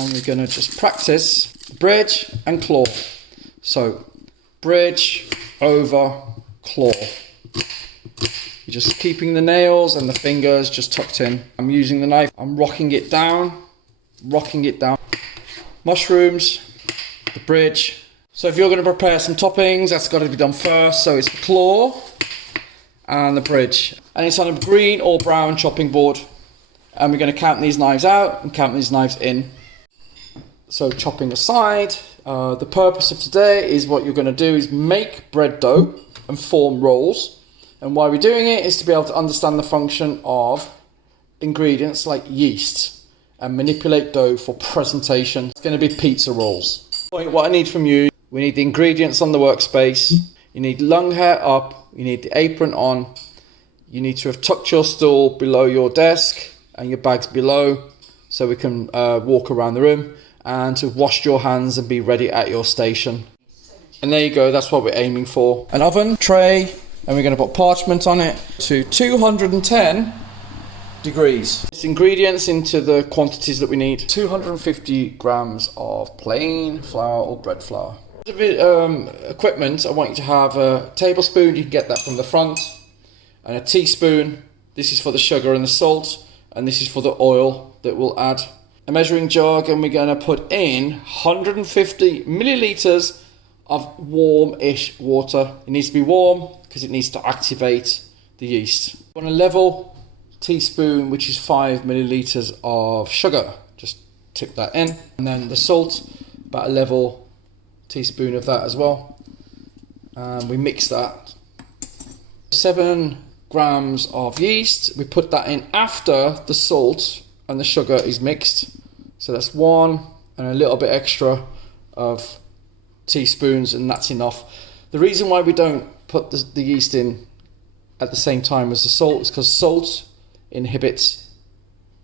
And we're going to just practice bridge and claw. So bridge, over, claw. You're just keeping the nails and the fingers just tucked in. I'm using the knife, I'm rocking it down. Mushrooms, the bridge. So if you're going to prepare some toppings, that's got to be done first. So it's the claw and the bridge. And it's on a green or brown chopping board. And we're going to count these knives out and count these knives in. So chopping aside, the purpose of today is what you're going to do is make bread dough and form rolls. And why we're doing it is to be able to understand the function of ingredients like yeast and manipulate dough for presentation. It's going to be pizza rolls. What I need from you, we need the ingredients on the workspace. You need lung hair up. You need the apron on. You need to have tucked your stool below your desk and your bags below so we can walk around the room, and to wash your hands and be ready at your station. And there you go, that's what we're aiming for. An oven tray, and we're going to put parchment on it to 210 degrees. It's ingredients into the quantities that we need. 250 grams of plain flour or bread flour. Equipment, I want you to have a tablespoon, you can get that from the front, and a teaspoon. This is for the sugar and the salt, and this is for the oil that we'll add. A measuring jug, and we're going to put in 150 milliliters of warm-ish water. It needs to be warm because it needs to activate the yeast. On a level teaspoon, which is 5 milliliters of sugar, just tip that in, and then the salt, about a level teaspoon of that as well, and we mix that. 7 grams of yeast, we put that in after the salt and the sugar is mixed, so that's 1 and a little bit extra of teaspoons, and that's enough. The reason why we don't put the yeast in at the same time as the salt is because salt inhibits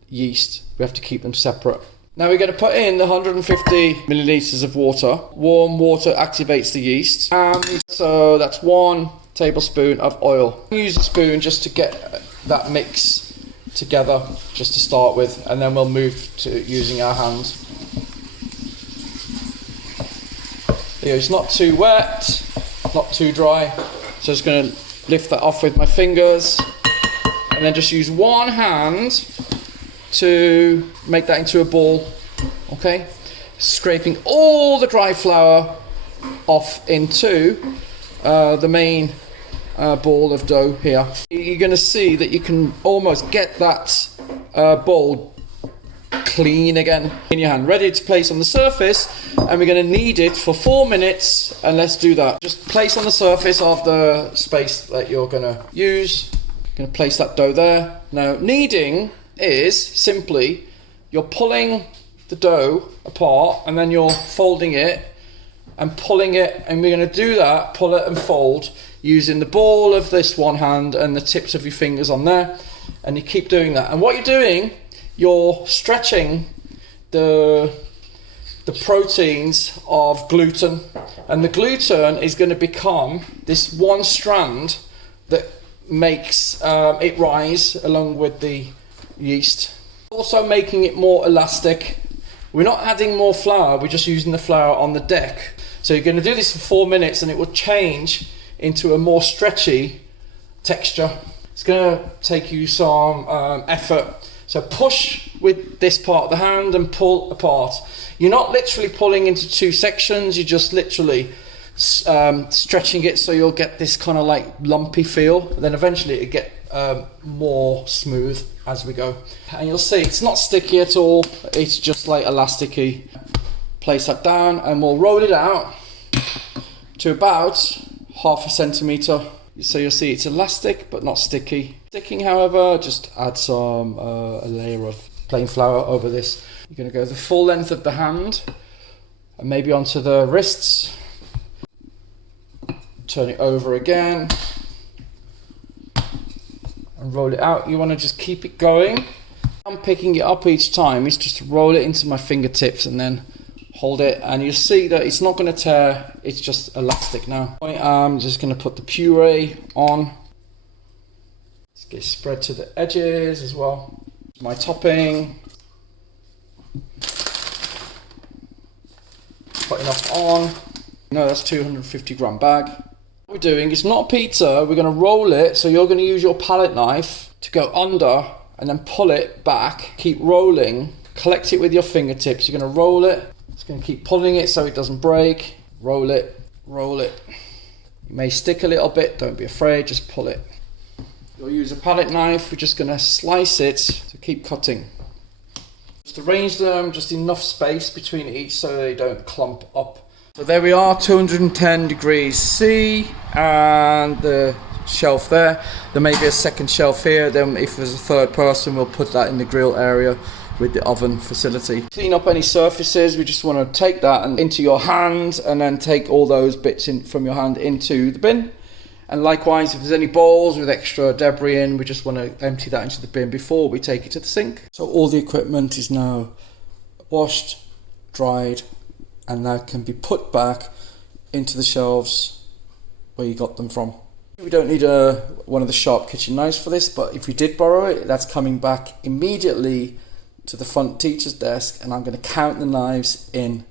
yeast. We have to keep them separate. Now we're going to put in the 150 milliliters of water. Warm water activates the yeast. So that's 1 tablespoon of oil. Use a spoon just to get that mix together, just to start with, and then we'll move to using our hands. It's not too wet, not too dry. So I'm just going to lift that off with my fingers, and then just use one hand to make that into a ball. Okay, scraping all the dry flour off into the main ball of dough here. You're going to see that you can almost get that ball clean again in your hand, ready to place on the surface, and we're going to knead it for 4 minutes. And let's do that. Just place on the surface of the space that you're going to use. Going to place that dough there. Now, kneading is simply you're pulling the dough apart and then you're folding it and pulling it, and we're going to do that, pull it and fold, using the ball of this one hand and the tips of your fingers on there, and you keep doing that. And what you're doing, you're stretching the proteins of gluten, and the gluten is going to become this one strand that makes it rise along with the yeast, also making it more elastic. We're not adding more flour, we're just using the flour on the deck. So you're going to do this for 4 minutes and it will change into a more stretchy texture. It's going to take you some effort. So push with this part of the hand and pull apart. You're not literally pulling into two sections, you're just literally stretching it so you'll get this kind of like lumpy feel. Then eventually it'll get more smooth as we go. And you'll see it's not sticky at all, it's just like elasticy. Place that down and we'll roll it out to about 1/2 centimeter. So you'll see it's elastic but not sticky. Sticking, however, just add some a layer of plain flour over this. You're going to go the full length of the hand and maybe onto the wrists. Turn it over again and roll it out. You want to just keep it going. I'm picking it up each time. It's just to roll it into my fingertips and then hold it, and you'll see that it's not going to tear, it's just elastic now. I'm just going to put the puree on. Let's get spread to the edges as well. My topping. put enough on. No, that's 250 gram bag. What we're doing is not a pizza, we're going to roll it, so you're going to use your palette knife to go under and then pull it back. Keep rolling, collect it with your fingertips. You're going to roll it, it's going to keep pulling it so it doesn't break. Roll it, roll it. You may stick a little bit, don't be afraid, just pull it. You'll use a palette knife, we're just going to slice it to keep cutting. Just arrange them, just enough space between each so they don't clump up. So there we are, 210 degrees C, and the shelf there. There may be a second shelf here, then if there's a third person we'll put that in the grill area with the oven facility. Clean up any surfaces. We just want to take that and into your hand, and then take all those bits in from your hand into the bin. And likewise, if there's any bowls with extra debris in, we just want to empty that into the bin before we take it to the sink. So all the equipment is now washed, dried, and now can be put back into the shelves where you got them from. We don't need one of the sharp kitchen knives for this, but if we did borrow it, that's coming back immediately to the front teacher's desk, and I'm going to count the knives in